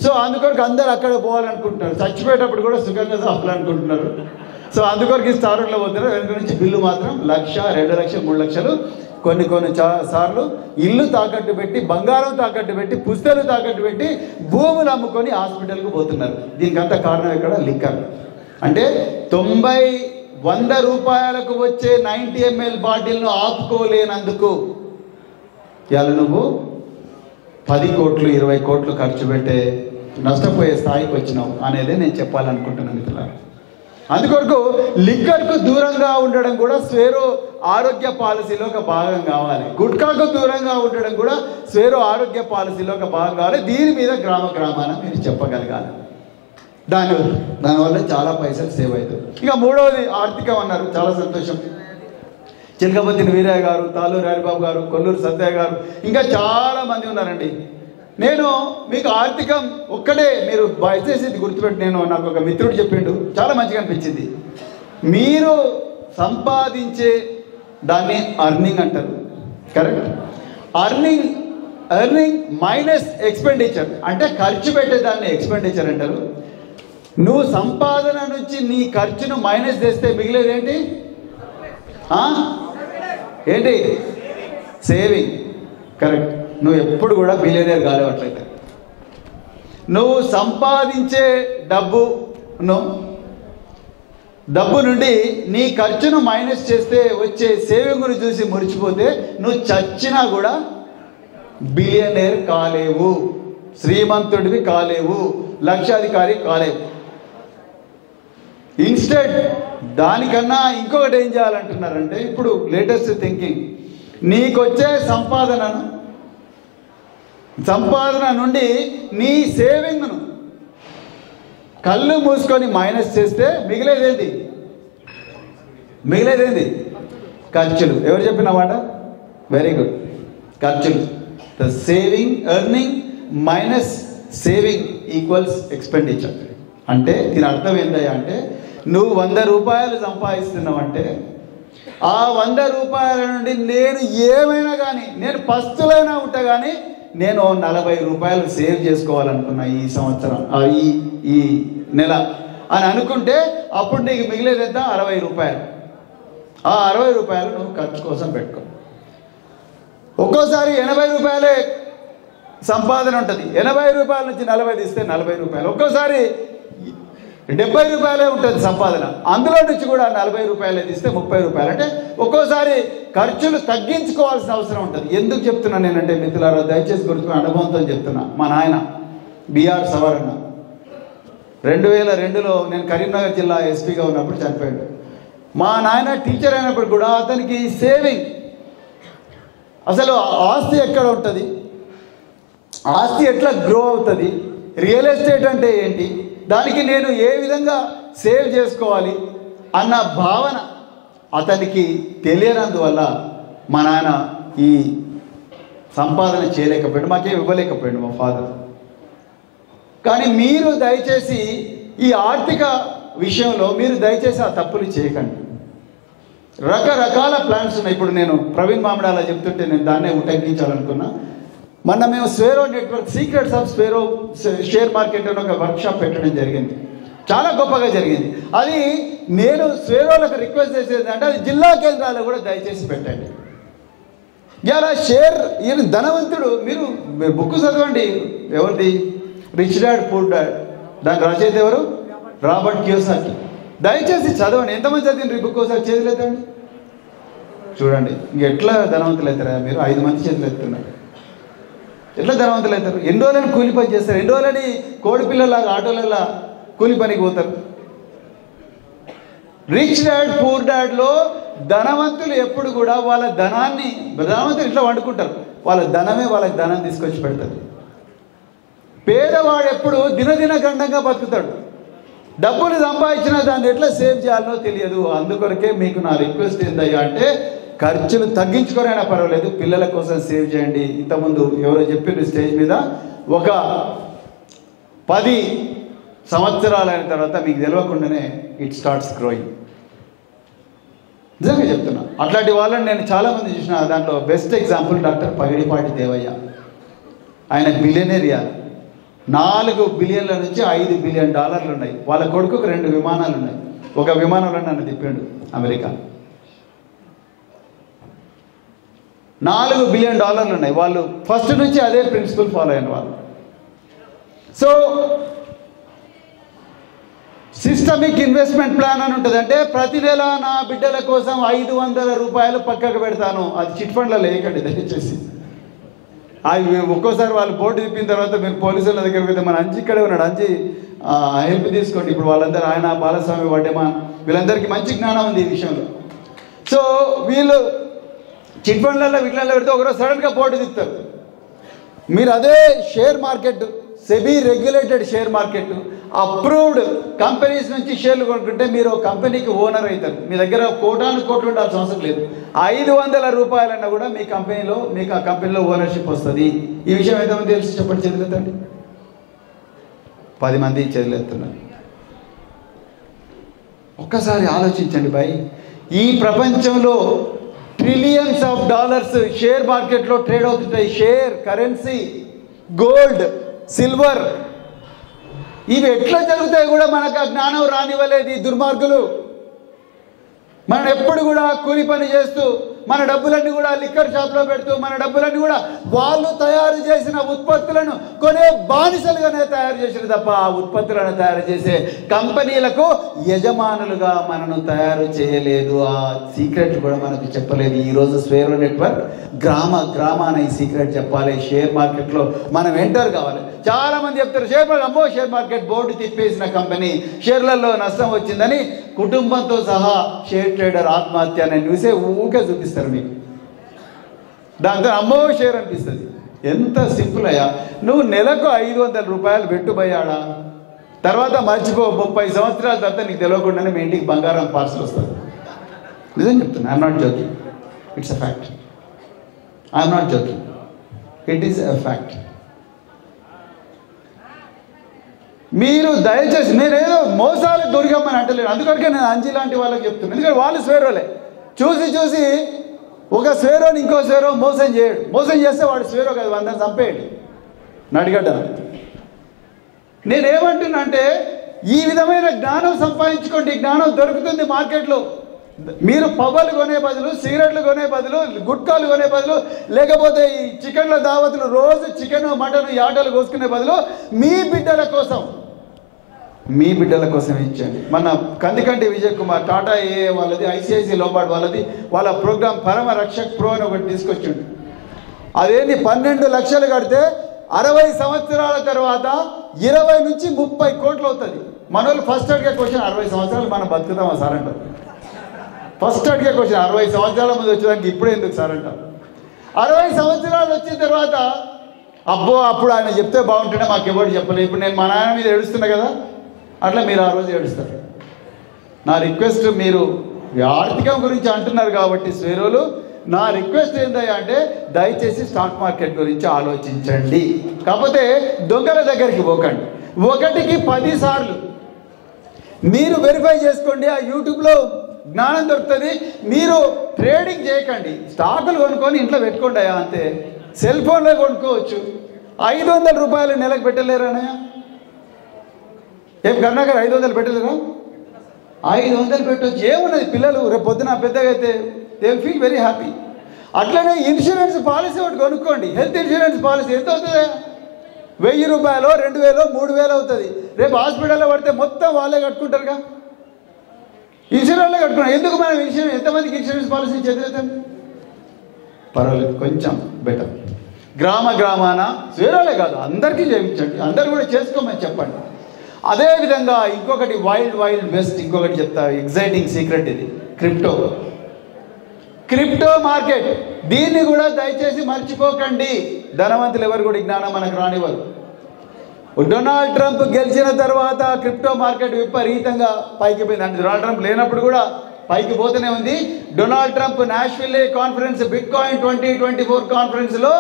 సో అందుకొరకు అందరూ అక్కడ పోవాలనుకుంటున్నారు, చచ్చిపోయేటప్పుడు కూడా సుఖంగా చావాలనుకుంటున్నారు. సో అందుకొరకు ఈ స్టార్లో పోతున్నారు. వెనక నుంచి బిల్లు మాత్రం 1,00,000, 2,00,000, 3,00,000 కొన్ని సార్లు ఇల్లు తాకట్టు పెట్టి, బంగారం తాకట్టు పెట్టి, పుస్తకాలు తాకట్టు పెట్టి, భూములు అమ్ముకొని హాస్పిటల్కు పోతున్నారు. దీనికంతా కారణం ఇక్కడ లిక్కర్. అంటే 90-100 రూపాయలకు వచ్చే 90 ml బాటిల్ను ఆపుకోలేనందుకు ఇవాళ నువ్వు 10 కోట్లు 20 కోట్లు ఖర్చు పెట్టే నష్టపోయే స్థాయికి వచ్చినావు అనేది నేను చెప్పాలనుకుంటున్నాను మిత్రులారా. అందుకొరకు లిక్కర్కు దూరంగా ఉండడం కూడా స్వేరో ఆరోగ్య పాలసీలో ఒక భాగం కావాలి. గుట్కాకు దూరంగా ఉండడం కూడా స్వేరో ఆరోగ్య పాలసీలో ఒక భాగం కావాలి. దీని మీద గ్రామాన మీరు చెప్పగలగాలి. దానివల్ల చాలా పైసలు సేవ్ అవుతాయి. ఇక మూడవది ఆర్థికం అన్నారు, చాలా సంతోషం. చిలకపతిని వీరయ్య గారు, తాలూరు హరిబాబు గారు, కొల్లూరు సత్తయ్య గారు, ఇంకా చాలామంది ఉన్నారండి. నేను మీకు ఆర్థికం ఒక్కడే మీరు దయచేసి గుర్తుపెట్టి, నాకు ఒక మిత్రుడు చెప్పిండు, చాలా మంచిగా అనిపించింది. మీరు సంపాదించే దాన్ని అర్నింగ్ అంటారు, కరెక్ట్? అర్నింగ్ మైనస్ ఎక్స్పెండిచర్ అంటే ఖర్చు పెట్టేదాన్ని ఎక్స్పెండిచర్ అంటారు. నువ్వు సంపాదన నుంచి నీ ఖర్చును మైనస్ చేస్తే మిగిలేదేంటి? ఏంటి? సేవింగ్. కరెక్ట్. నువ్వు ఎప్పుడు కూడా బిలియనీర్ కాలేవట్లయితే నువ్వు సంపాదించే డబ్బు నుండి నీ ఖర్చును మైనస్ చేస్తే వచ్చే సేవింగ్ను చూసి మురిచిపోతే నువ్వు చచ్చినా కూడా బిలియనీర్ కాలేవు, శ్రీమంతుడివి కాలేవు, లక్షాధికారి కాలేవు. ఇన్స్టెడ్ దానికన్నా ఇంకొకటి ఏం చేయాలంటున్నారంటే, ఇప్పుడు లేటెస్ట్ థింకింగ్, నీకొచ్చే సంపాదన నుండి నీ సేవింగ్ను కళ్ళు మూసుకొని మైనస్ చేస్తే మిగిలేదేంటి? ఖర్చులు. ఎవరు చెప్పిన మాట? Very good. ఖర్చులు. The earning minus saving equals expenditure. అంటే దీని అర్థం ఏంటయ్యా అంటే, నువ్వు 100 రూపాయలు సంపాదిస్తున్నావంటే ఆ 100 రూపాయల నుండి నేను ఏమైనా కానీ, నేను పస్తులైనా ఉంటా కానీ నేను 40 రూపాయలు సేవ్ చేసుకోవాలనుకున్నా ఈ సంవత్సరం, ఈ నెల అని అనుకుంటే అప్పుడు నీకు మిగిలేది ఎంత? 60 రూపాయలు. ఆ 60 రూపాయలు నువ్వు ఖర్చు కోసం పెట్టుకో. ఒక్కోసారి 80 రూపాయలే సంపాదన ఉంటుంది, 80 రూపాయల నుంచి 40 తీస్తే 40 రూపాయలు. ఒక్కోసారి 70 రూపాయలే ఉంటుంది సంపాదన, అందులో నుంచి కూడా 40 రూపాయలే తీస్తే 30 రూపాయలు. అంటే ఒక్కోసారి ఖర్చులు తగ్గించుకోవాల్సిన అవసరం ఉంటుంది. ఎందుకు చెప్తున్నాను నేనంటే మిత్రులారా, దయచేసి గుర్తుకుని అనుభవంతో చెప్తున్నా. మా నాయన బిఆర్ సవరణ 2002లో నేను కరీంనగర్ జిల్లా ఎస్పీగా ఉన్నప్పుడు చనిపోయాడు. మా నాయన టీచర్ అయినప్పుడు కూడా అతనికి సేవింగ్, అసలు ఆస్తి ఎక్కడ ఉంటుంది, ఆస్తి ఎట్లా గ్రో అవుతుంది, రియల్ ఎస్టేట్ అంటే ఏంటి, దానికి నేను ఏ విధంగా సేవ్ చేసుకోవాలి అన్న భావన అతనికి తెలియనందువల్ల మా నాన్న ఈ సంపాదన చేయలేకపోయాడు, మాకేం ఇవ్వలేకపోయాడు మా ఫాదర్. కానీ మీరు దయచేసి ఈ ఆర్థిక విషయంలో మీరు దయచేసి ఆ తప్పులు చేయకండి. రకరకాల ప్లాన్స్ ఉన్నాయి. ఇప్పుడు నేను ప్రవీణ్ మామిడాల చెప్తుంటే నేను దాన్నే ఉటంకించాలనుకున్నా. మొన్న మేము Swaero network, secrets of Swaero share market అని ఒక వర్క్షాప్ పెట్టడం జరిగింది. చాలా గొప్పగా జరిగింది. అది నేను స్వేరోలకు రిక్వెస్ట్ చేసేది అంటే అది జిల్లా కేంద్రాల్లో కూడా దయచేసి పెట్టండి. ఇలా ఈయన ధనవంతుడు, మీరు బుక్ చదవండి. ఎవరిది? Rich dad poor dad. దాని రచయిత ఎవరు? Robert Kiyosaki. దయచేసి చదవండి. ఎంతమంది చదివింది ఈ బుక్? ఒకసారి చేతులు ఎత్తండి చూడండి. ఎట్లా ధనవంతులు అవుతారా మీరు? 5 మంది చేతులు ఎత్తున్నారు. ఎట్లా ధనవంతులు అవుతారు? ఎన్ని రోజులని కూలి పని చేస్తారు, ఎన్ని రోజులని కోడి పిల్లలాగా ఆటోలలో కూలి పనికి పోతారు. రిచ్ డాడ్ పూర్ డాడ్లో ధనవంతులు ఎప్పుడు కూడా వాళ్ళ ధనవంతులు ఇట్లా వండుకుంటారు, వాళ్ళ ధనమే వాళ్ళకి ధనం తీసుకొచ్చి పెడతారు. పేదవాడు ఎప్పుడు దినదిన గండంగా బతుకుతాడు. డబ్బులు సంపాదించినా దాన్ని ఎట్లా సేవ్ చేయాలో తెలియదు. అందుకొరకే మీకు నా రిక్వెస్ట్ ఏందయ్యా అంటే, ఖర్చులు తగ్గించుకోరైనా పర్వాలేదు, పిల్లల కోసం సేవ్ చేయండి. ఇంతకుముందు ఎవరో చెప్పిండ్రు స్టేజ్ మీద, ఒక 10 సంవత్సరాలైన తర్వాత మీకు తెలియకుండానే ఇట్ స్టార్ట్స్ గ్రోయింగ్. నిజంగా చెప్తున్నా. అట్లాంటి వాళ్ళని నేను చాలామంది చూసిన. దాంట్లో best example doctor Pagidipati Devayya. ఆయన బిలియనీరియా. 4 బిలియన్ల నుంచి $5 బిలియన్ ఉన్నాయి. వాళ్ళ కొడుకుకు 2 విమానాలు ఉన్నాయి. ఒక విమానంలో నన్ను తిప్పిండు అమెరికా. $4 బిలియన్ ఉన్నాయి. వాళ్ళు ఫస్ట్ నుంచి అదే ప్రిన్సిపల్ ఫాలో అయిన వాళ్ళు. సో సిస్టమిక్ ఇన్వెస్ట్మెంట్ ప్లాన్ అని ఉంటుంది. అంటే ప్రతి నెల నా బిడ్డల కోసం 500 రూపాయలు పక్కకు పెడతాను. అది చిట్ ఫండ్లో లేకండి దయచేసి. అవి ఒక్కోసారి వాళ్ళు బోర్డు తిప్పిన తర్వాత మీరు పోలీసుల దగ్గరికి వెళ్తే మన అంజి ఇక్కడే ఉన్నాడు, అంజి హెల్ప్ తీసుకోండి. ఇప్పుడు వాళ్ళందరూ ఆయన బాలస్వామి వడ్డేమా వీళ్ళందరికీ మంచి జ్ఞానం ఉంది ఈ విషయంలో. సో వీళ్ళు చిట్ ఫండ్లలో వీటిలలో పెడితే ఒకరోజు సడన్గా బోర్డు తిప్పుతారు. మీరు అదే share market, SEBI regulated share market, approved companies నుంచి షేర్లు కొనుక్కుంటే మీరు కంపెనీకి ఓనర్ అవుతారు. మీ దగ్గర కోటాను కోట్లు ఉండాల్సిన అవసరం లేదు. 500 రూపాయలన్నా కూడా మీ కంపెనీలో మీకు ఆ కంపెనీలో ఓనర్షిప్ వస్తుంది. ఈ విషయం ఎంతమంది తెలిసి చెప్పండి, చదివేతండి. 10 మంది చదివేస్తున్నారు. ఒక్కసారి ఆలోచించండి భాయ్, ఈ ప్రపంచంలో ట్రిలియన్స్ ఆఫ్ డాలర్స్ షేర్ మార్కెట్లో ట్రేడ్ అవుతుంటాయి. షేర్, కరెన్సీ, గోల్డ్, సిల్వర్, ఇవి ఎట్లా జరుగుతాయి కూడా మనకు ఆ జ్ఞానం రానివ్వలేదు ఈ దుర్మార్గులు. మనం ఎప్పుడు కూడా కూలి పని చేస్తూ మన డబ్బులన్నీ కూడా లిక్కర్ షాప్లో పెడుతూ మన డబ్బులన్నీ కూడా వాళ్ళు తయారు చేసిన ఉత్పత్తులను కొనే బానిసలుగానే తయారు చేసిన తప్ప ఆ ఉత్పత్తులను తయారు చేసే కంపెనీలకు యజమానులుగా మనను తయారు చేయలేదు. ఆ సీక్రెట్ కూడా మనకు చెప్పలేదు. ఈరోజు స్వేరో నెట్వర్క్ గ్రామాన ఈ సీక్రెట్ చెప్పాలి. షేర్ మార్కెట్లో మనం ఎంటర్ కావాలి. చాలా మంది చెప్తారు షేర్ మార్కెట్, అమ్మో షేర్ మార్కెట్ బోర్డు తిప్పేసిన కంపెనీ, షేర్లలో నష్టం వచ్చిందని కుటుంబంతో సహా షేర్ ట్రేడర్ ఆత్మహత్య అనే న్యూసే ఊకే చూపిస్తారు మీకు. దాంతో అమ్మో షేర్ అనిపిస్తుంది. ఎంత సింపుల్ అయ్యా, నువ్వు నెలకు 500 రూపాయలు పెట్టుబయ్యాడా, తర్వాత మర్చిపో, 30 సంవత్సరాల తర్వాత నీకు తెలియకుండానే మీ ఇంటికి బంగారం పార్సల్ వస్తుంది. నిజం చెప్తున్నా, I'm not joking, it's a fact. I'm not joking, it is a fact. మీరు దయచేసి, నేనేదో మోసాలు దొరికమ్మని అంటలేను, అందుకనికే నేను అంజి లాంటి వాళ్ళకి చెప్తున్నాను. ఎందుకంటే వాళ్ళు స్వేరోలే. చూసి ఒక స్వేరోని ఇంకో స్వేరో మోసం చేయడు. మోసం చేస్తే వాడు స్వేరో కాదు, అందరిని చంపేయండి నడిగడ్డ. నేనేమంటున్నా అంటే ఈ విధమైన జ్ఞానం సంపాదించుకోండి. జ్ఞానం దొరుకుతుంది మార్కెట్లో. మీరు పబ్బలు కొనే బదులు, సిగరెట్లు కొనే బదులు, గుట్కాలు కొనే బదులు, లేకపోతే ఈ చికెన్ల దావతులు రోజు చికెన్ మటన్ యాటలు కోసుకునే బదులు మీ బిడ్డల కోసం ఇచ్చండి. మన కందికంటి విజయ్ కుమార్ టాటా ఏ వాళ్ళది, ఐసిఐసి లోబార్డ్ వాళ్ళది, వాళ్ళ ప్రోగ్రామ్ పరమ రక్షక్ ప్రో అని ఒకటి తీసుకొచ్చిండు. అదేంటి 12 లక్షలు కడితే 60 సంవత్సరాల తర్వాత 20 నుంచి 30 కోట్లు అవుతుంది. మనోళ్ళు ఫస్ట్ అడిగే క్వశ్చన్ 60 సంవత్సరాలు మనం బతుకుతామా సార్ అంటారు. ఫస్ట్ అడిగే క్వశ్చన్ 60 సంవత్సరాల ముందు వచ్చేదానికి ఇప్పుడు ఎందుకు సార్ అంటారు. 60 సంవత్సరాలు వచ్చిన తర్వాత అబ్బో అప్పుడు ఆయన చెప్తే బాగుంటుండే, మాకు ఎవరు చెప్పలేదు, ఇప్పుడు నేను మా నాన్న మీద ఏడుస్తున్నా కదా, అట్లా మీరు ఆ రోజు ఏడుస్తారు. నా రిక్వెస్ట్, మీరు ఆర్థికం గురించి అంటున్నారు కాబట్టి స్వేరోలు, నా రిక్వెస్ట్ ఏంటంటే అంటే దయచేసి స్టాక్ మార్కెట్ గురించి ఆలోచించండి. కాకపోతే దొంగల దగ్గరికి పోకండి. 1కి 10 సార్లు మీరు వెరిఫై చేసుకోండి. ఆ యూట్యూబ్లో జ్ఞానం దొరుకుతుంది. మీరు ట్రేడింగ్ చేయకండి, స్టాకులు కొనుక్కొని ఇంట్లో పెట్టుకోండి అంతే. సెల్ ఫోన్లో కొనుక్కోవచ్చు. 500 రూపాయలు నెలకు పెట్టలేరు అన్నయ్య. ఏం కర్ణాకర్ 500 పెట్టలేరా? 500 పెట్టవచ్చు, ఏమున్నది. పిల్లలు రేపు పొద్దున పెద్దగా అయితే they will feel very happy. అట్లనే ఇన్సూరెన్స్ పాలసీ ఒకటి కొనుక్కోండి. హెల్త్ ఇన్సూరెన్స్ పాలసీ ఎంత అవుతుంది? 1000 రూపాయలు, 2000, 3000 అవుతుంది. రేపు హాస్పిటల్లో పడితే మొత్తం వాళ్ళే కట్టుకుంటారుగా. ఇన్సూరెన్స్లో కట్టుకున్నాం. ఎందుకు మనం ఇన్సూరెన్స్, ఎంతమందికి ఇన్సూరెన్స్ పాలసీ చదివేద్దాం? పర్వాలేదు, కొంచెం బెటర్. గ్రామాన స్వేరోలే కాదు అందరికీ చేయించండి, అందరు కూడా చేసుకోమని చెప్పండి. అదేవిధంగా ఇంకొకటి వైల్డ్ వెస్ట్, ఇంకొకటి చెప్తా, ఎగ్జైటింగ్ సీక్రెట్ ఇది, క్రిప్టో మార్కెట్. దీన్ని కూడా దయచేసి మర్చిపోకండి. ధనవంతులు ఎవరు కూడా జ్ఞానం మనకు రానివ్వరు. డొనాల్డ్ ట్రంప్ గెలిచిన తర్వాత క్రిప్టో మార్కెట్ విపరీతంగా పైకి పోయింది. డొనాల్డ్ ట్రంప్ లేనప్పుడు కూడా పైకి పోతూనే ఉంది. Donald Trump Nashville conference, bitcoin 2024 కాన్ఫరెన్స్లో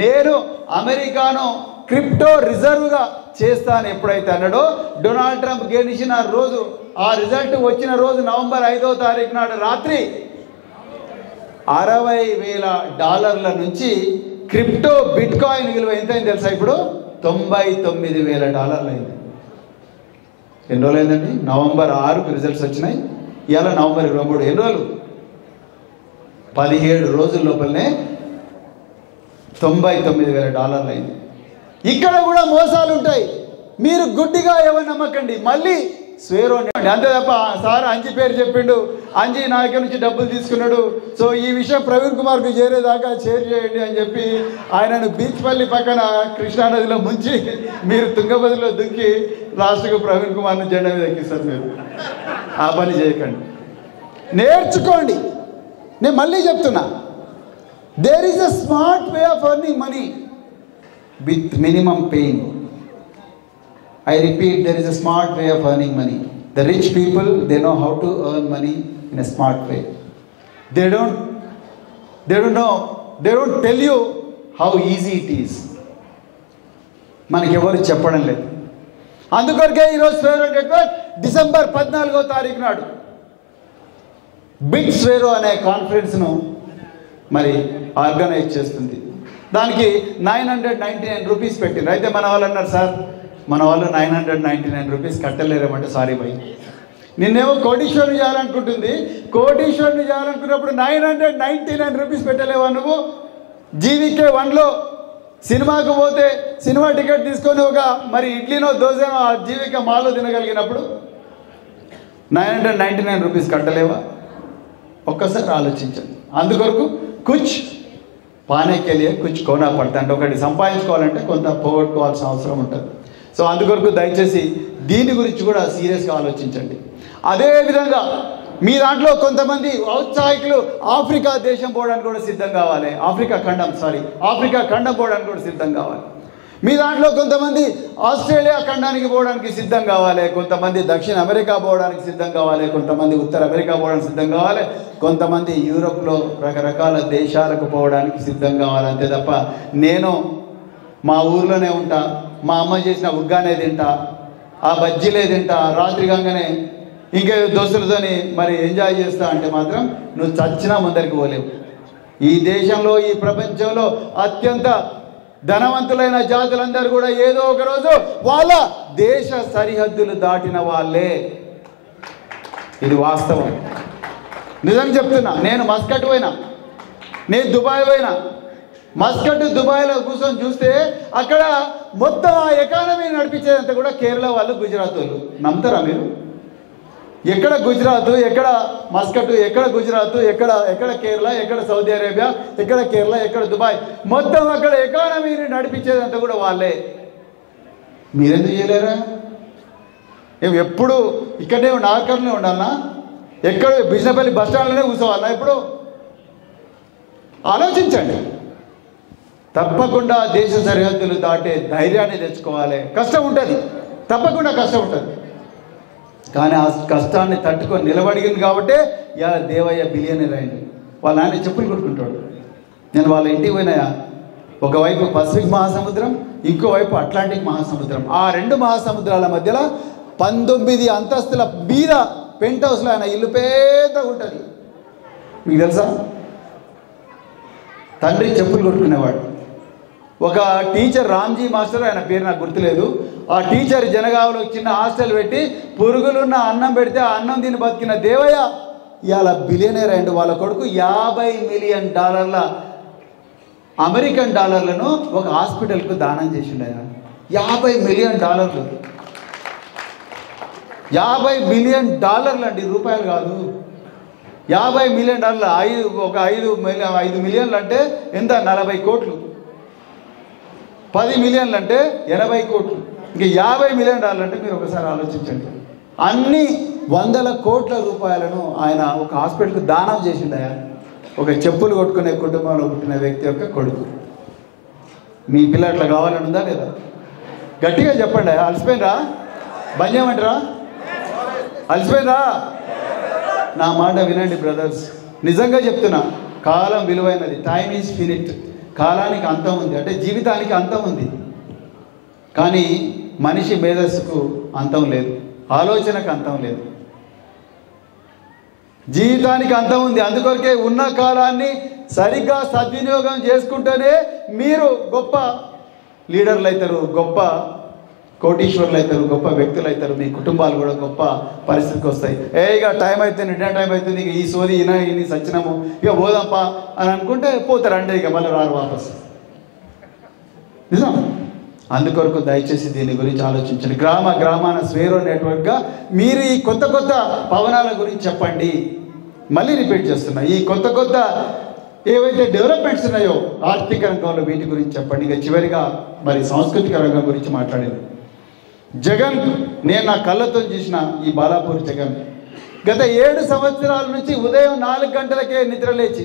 నేను అమెరికాను క్రిప్టో రిజర్వ్గా చేస్తాను ఎప్పుడైతే అన్నాడో, డొనాల్డ్ ట్రంప్ గెలిచిన రోజు, ఆ రిజల్ట్ వచ్చిన రోజు నవంబర్ 5వ తారీఖు నాడు రాత్రి $60,000 నుంచి క్రిప్టో బిట్కాయిన్ విలువ ఎంతైంది తెలుసా? ఇప్పుడు $99,000 అయింది. ఎన్ని రోజులు అయిందండి? నవంబర్ 6కు రిజల్ట్స్ వచ్చినాయి, ఇవాళ నవంబర్ 23. ఎన్ని రోజులు? 17 రోజుల లోపలనే $99,000 అయింది. ఇక్కడ కూడా మోసాలు ఉంటాయి. మీరు గుడ్డిగా ఎవరు నమ్మకండి. మళ్ళీ స్వేరో అంతే తప్ప సార్ అంజి పేరు చెప్పిండు, అంజి నా దగ్గర నుంచి డబ్బులు తీసుకున్నాడు, సో ఈ విషయం ప్రవీణ్ కుమార్కి చేరేదాకా షేర్ చేయండి అని చెప్పి ఆయనను బీచ్పల్లి పక్కన కృష్ణానదిలో ముంచి మీరు తుంగభద్రలో దుంకి లాస్ట్కు ప్రవీణ్ కుమార్ని జెండా మీద ఎక్కిస్తారు. మీరు ఆ పని చేయకండి, నేర్చుకోండి. నేను మళ్ళీ చెప్తున్నా, there is a smart way of earning money with minimum pain. I repeat, there is a smart way of earning money. The rich people, they know how to earn money in a smart way. They don't tell you how easy it is. మనకి ఎవరు చెప్పడం లేదు. అందుకొరకే ఈరోజు Swaero network December 14వ తారీఖు నాడు big Swaero అనే కాన్ఫరెన్స్ను మరి ఆర్గనైజ్ చేస్తుంది. దానికి 999 రూపీస్ పెట్టింది. అయితే మన వాళ్ళు అన్నారు, సార్ మన వాళ్ళు 999 రూపీస్ కట్టలేరేమంటే, సారీ భయ్, నిన్నేమో కోటీశ్వరుని చేయాలనుకుంటుంది, కోటీశ్వరుని చేయాలనుకున్నప్పుడు 999 రూపీస్ పెట్టలేవా నువ్వు? జీవికే 1లో సినిమాకు పోతే సినిమా టికెట్ తీసుకొని ఒక మరి ఇడ్లీనో దోశనో ఆ జీవిక మాలో తినగలిగినప్పుడు 999 రూపీస్ కట్టలేవా? ఒక్కసారి ఆలోచించండి. అందుకొరకు కుచ్ పానే లియే కుచ్ కోనా పడతా, అంటే ఒకటి సంపాదించుకోవాలంటే కొంత పోగొట్టుకోవాల్సిన అవసరం ఉంటుంది. సో అందుకొరకు దయచేసి దీని గురించి కూడా సీరియస్గా ఆలోచించండి. అదేవిధంగా మీ దాంట్లో కొంతమంది ఔత్సాహికులు ఆఫ్రికా దేశం పోవడానికి కూడా సిద్ధం కావాలి, ఆఫ్రికా ఖండం పోవడానికి కూడా సిద్ధం కావాలి. మీ దాంట్లో కొంతమంది ఆస్ట్రేలియా ఖండానికి పోవడానికి సిద్ధం కావాలి, కొంతమంది దక్షిణ అమెరికా పోవడానికి సిద్ధం కావాలి, కొంతమంది ఉత్తర అమెరికా పోవడానికి సిద్ధం కావాలి, కొంతమంది యూరోప్లో రకరకాల దేశాలకు పోవడానికి సిద్ధం కావాలి. అంతే తప్ప నేను మా ఊర్లోనే ఉంటా, మా అమ్మ చేసిన ఉగ్గానే తింటా, ఆ బజ్జీలే తింటా, రాత్రి కాగానే ఇంకే దోస్తులతోని మరి ఎంజాయ్ చేస్తా అంటే మాత్రం నువ్వు చచ్చినా ముందరికి పోలేవు. ఈ దేశంలో, ఈ ప్రపంచంలో అత్యంత ధనవంతులైన జాతులందరూ కూడా ఏదో ఒక రోజు వాళ్ళ దేశ సరిహద్దులు దాటిన వాళ్ళే. ఇది వాస్తవం, నిజం చెప్తున్నా. నేను మస్కట్ పోయినా, నేను దుబాయ్ పోయినా. మస్కట్ దుబాయ్లో కూర్చొని చూస్తే అక్కడ మొత్తం ఆ ఎకానమీ నడిపించేదంతా కూడా కేరళ వాళ్ళు, గుజరాత్ వాళ్ళు. నమ్ముతారా మీరు? ఎక్కడ గుజరాత్, ఎక్కడ మస్కట్, ఎక్కడ గుజరాత్, ఎక్కడ కేరళ, ఎక్కడ సౌదీ అరేబియా, ఎక్కడ కేరళ, ఎక్కడ దుబాయ్, మొత్తం అక్కడ ఎకానమీని నడిపించేదంతా కూడా వాళ్ళే. మీరెందుకు చేయలేరా? ఎప్పుడు ఇక్కడే నాకర్నే ఉండాలన్నా? ఎక్కడ బిజినపల్లి బస్ స్టాండ్లోనే కూర్చోవాలన్నా? ఇప్పుడు ఆలోచించండి. తప్పకుండా దేశ సరిహద్దులు దాటే ధైర్యాన్ని తెచ్చుకోవాలి. కష్టం ఉంటుంది, తప్పకుండా కష్టం ఉంటుంది, కానీ ఆ కష్టాన్ని తట్టుకొని నిలబడిగింది కాబట్టే ఇలా దేవయ్య బిలియనర్ అయింది. వాళ్ళ ఆయన చెప్పులు కొట్టుకుంటాడు. నేను వాళ్ళ ఇంటికి పోయినాయా, ఒకవైపు పసిఫిక్ మహాసముద్రం, ఇంకోవైపు అట్లాంటిక్ మహాసముద్రం. ఆ రెండు మహాసముద్రాల మధ్యలో 19 అంతస్తుల మీద పెంట్ హౌస్లో ఆయన ఇల్లు పెద్దగా ఉంటుంది. మీకు తెలుసా? తండ్రి చెప్పులు కొట్టుకునేవాడు. ఒక టీచర్, రామ్జీ మాస్టర్, ఆయన పేరు నాకు గుర్తులేదు, ఆ టీచర్ జనగావలో చిన్న హాస్టల్ పెట్టి పురుగులున్న అన్నం పెడితే ఆ అన్నం తిని బతికిన దేవయ్య ఇవాళ బిలియనర్ అయ్యిండు. వాళ్ళ కొడుకు $50 మిలియన్ అమెరికన్ డాలర్లను ఒక హాస్పిటల్కు దానం చేసిండు. ఆయన $50 మిలియన్, $50 బిలియన్ అండి, రూపాయలు కాదు. $50 మిలియన్, ఒక 5 మిలియన్లు అంటే ఎంత? 40 కోట్లు. 10 మిలియన్లు అంటే 80 కోట్లు. ఇంకా $50 మిలియన్ అంటే మీరు ఒకసారి ఆలోచించండి. అన్ని 100 కోట్ల రూపాయలను ఆయన ఒక హాస్పిటల్కి దానం చేసిండు. ఆయన ఒక చెప్పులు కొట్టుకునే కుటుంబంలో పుట్టిన వ్యక్తి యొక్క కొడుకు. మీ పిల్ల అట్లా కావాలని ఉందా లేదా? గట్టిగా చెప్పండి. అలసిపోయినరా? బంద్ చేయమంటారా? అలసిపోయినరా? నా మాట వినండి బ్రదర్స్, నిజంగా చెప్తున్నా. కాలం విలువైనది. Time is finite. కాలానికి అంతం ఉంది, అంటే జీవితానికి అంతం ఉంది, కానీ మనిషి మేధస్సుకు అంతం లేదు, ఆలోచనకు అంతం లేదు, జీవితానికి అంతం ఉంది. అందుకొరకే ఉన్న కాలాన్ని సరిగ్గా సద్వినియోగం చేసుకుంటేనే మీరు గొప్ప లీడర్లు అవుతారు, గొప్ప కోటీశ్వరులు అవుతారు, గొప్ప వ్యక్తులు అవుతారు. మీ కుటుంబాలు కూడా గొప్ప పరిస్థితికి వస్తాయి. ఇక టైం అవుతుంది, డిన్నర్ టైం అవుతుంది, ఇక ఈ సోది ఇన్ని సచ్చినాము, ఇక పోదాంపా అని అనుకుంటే పోతారు. అంటే ఇక మళ్ళీ రారు వాపస్. నిజం. అందుకొరకు దయచేసి దీని గురించి ఆలోచించండి. గ్రామాన స్వేరో నెట్వర్క్గా మీరు ఈ కొత్త భవనాల గురించి చెప్పండి. మళ్ళీ రిపీట్ చేస్తున్నా, ఈ కొత్త ఏవైతే డెవలప్మెంట్స్ ఉన్నాయో ఆర్థిక రంగంలో వీటి గురించి చెప్పండి. ఇక చివరిగా మరి సాంస్కృతిక రంగం గురించి మాట్లాడింది జగన్. నేను నా కళ్ళతో చూసిన ఈ బాలాపూర్ జగన్ గత 7 సంవత్సరాల నుంచి ఉదయం 4 గంటలకే నిద్రలేచి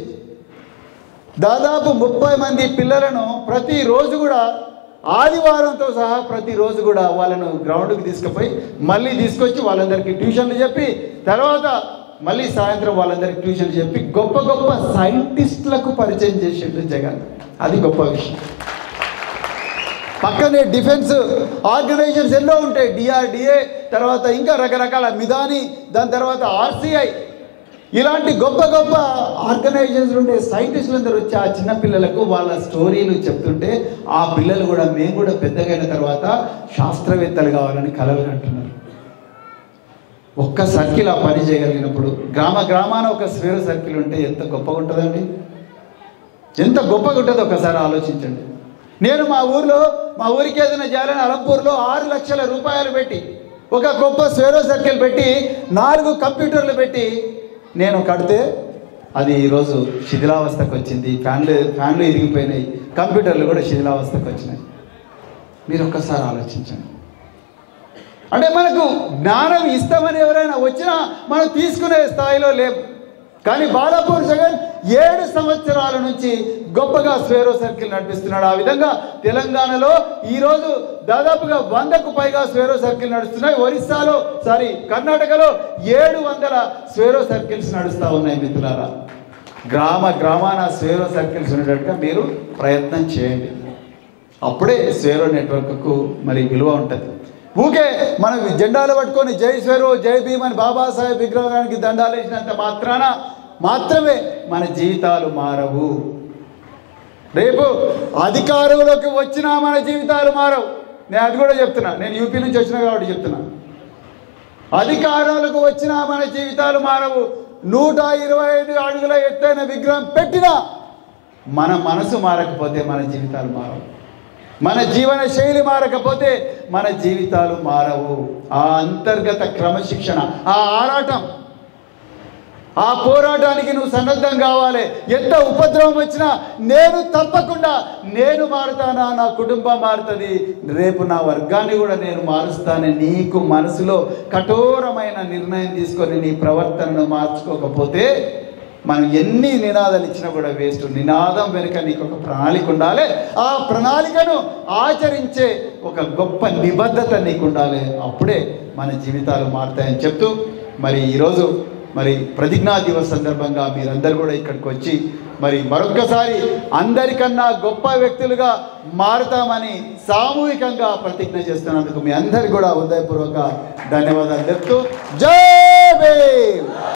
దాదాపు 30 మంది పిల్లలను ప్రతిరోజు కూడా ఆదివారంతో సహా ప్రతిరోజు కూడా వాళ్ళను గ్రౌండ్కి తీసుకుపోయి మళ్ళీ తీసుకొచ్చి వాళ్ళందరికీ ట్యూషన్లు చెప్పి తర్వాత మళ్ళీ సాయంత్రం వాళ్ళందరికీ ట్యూషన్ చెప్పి గొప్ప సైంటిస్టులకు పరిచయం చేసిండు జగన్. అది గొప్ప విషయం. పక్కనే డిఫెన్స్ ఆర్గనైజేషన్స్ ఎన్నో ఉంటాయి, డిఆర్డిఏ, తర్వాత ఇంకా రకరకాల మిదాని, దాని తర్వాత ఆర్సిఐ, ఇలాంటి గొప్ప ఆర్గనైజేషన్స్ ఉండే సైంటిస్టులందరూ వచ్చి ఆ చిన్న పిల్లలకు వాళ్ళ స్టోరీలు చెప్తుంటే ఆ పిల్లలు కూడా మేము కూడా పెద్దగైన తర్వాత శాస్త్రవేత్తలు కావాలని కలలు కంటున్నారు. ఒక్క సర్కిల్ ఆ పని చేయగలిగినప్పుడు గ్రామాన ఒక స్వేరో సర్కిల్ ఉంటే ఎంత గొప్పగా ఉంటుందండి, ఎంత గొప్పగా ఉంటుందో ఒకసారి ఆలోచించండి. నేను మా ఊరికి ఏదైనా చేయాలని అలంపూర్లో 6 లక్షల రూపాయలు పెట్టి ఒక గొప్ప స్వేరో సర్కిల్ పెట్టి 4 కంప్యూటర్లు పెట్టి నేను కడితే అది ఈరోజు శిథిలావస్థకు వచ్చింది. ఫ్యాన్లు ఇరిగిపోయినాయి, కంప్యూటర్లు కూడా శిథిలావస్థకు వచ్చినాయి. మీరు ఒక్కసారి ఆలోచించండి. అంటే మనకు జ్ఞానం ఇస్తామని ఎవరైనా వచ్చినా మనం తీసుకునే స్థాయిలో లేవు. కానీ బాలాపూర్ జగన్ 7 సంవత్సరాల నుంచి గొప్పగా స్వేరో సర్కిల్ నడిపిస్తున్నాడు. ఆ విధంగా తెలంగాణలో ఈరోజు దాదాపుగా 100కు పైగా స్వేరో సర్కిల్ నడుస్తున్నాయి. కర్ణాటకలో 700 స్వేరో సర్కిల్స్ నడుస్తూ ఉన్నాయి. మిత్రులారా, గ్రామాన స్వేరో సర్కిల్స్ ఉండేటట్టుగా మీరు ప్రయత్నం చేయండి. అప్పుడే స్వేరో నెట్వర్క్కు మరి విలువ ఉంటుంది. ఊకే మనం జెండాలు పట్టుకొని జై స్వేరో జై భీమ్ అని బాబాసాహెబ్ విగ్రహానికి దండాలు వేసినంత మాత్రమే మన జీవితాలు మారవు. రేపు అధికారంలోకి వచ్చినా మన జీవితాలు మారవు. నేను అది కూడా చెప్తున్నా, నేను యూపీ నుంచి వచ్చినా కాబట్టి చెప్తున్నా. అధికారంలోకి వచ్చినా మన జీవితాలు మారవు. 125 అడుగుల ఎత్తైన విగ్రహం పెట్టినా మన మనసు మారకపోతే మన జీవితాలు మారవు. మన జీవన శైలి మారకపోతే మన జీవితాలు మారవు. ఆ అంతర్గత క్రమశిక్షణ, ఆ ఆరాటం, ఆ పోరాటానికి నువ్వు సన్నద్ధం కావాలి. ఎంత ఉపద్రవం వచ్చినా నేను మారుతానా, నా కుటుంబం మారుతుంది, రేపు నా వర్గాన్ని కూడా నేను మారుస్తానని నీకు మనసులో కఠోరమైన నిర్ణయం తీసుకొని నీ ప్రవర్తనను మార్చుకోకపోతే మనం ఎన్ని నినాదాలు ఇచ్చినా కూడా వేస్ట్. నినాదం వెనుక నీకు ఒక ప్రణాళిక ఉండాలి. ఆ ప్రణాళికను ఆచరించే ఒక గొప్ప నిబద్ధత నీకు ఉండాలి. అప్పుడే మన జీవితాలు మారుతాయని చెప్తూ మరి ఈరోజు మరి ప్రతిజ్ఞా దివస్ సందర్భంగా మీరందరూ కూడా ఇక్కడికి వచ్చి మరి మరొక్కసారి అందరికన్నా గొప్ప వ్యక్తులుగా మారుతామని సామూహికంగా ప్రతిజ్ఞ చేస్తున్నందుకు మీ అందరికీ కూడా హృదయపూర్వక ధన్యవాదాలు చెప్తూ జై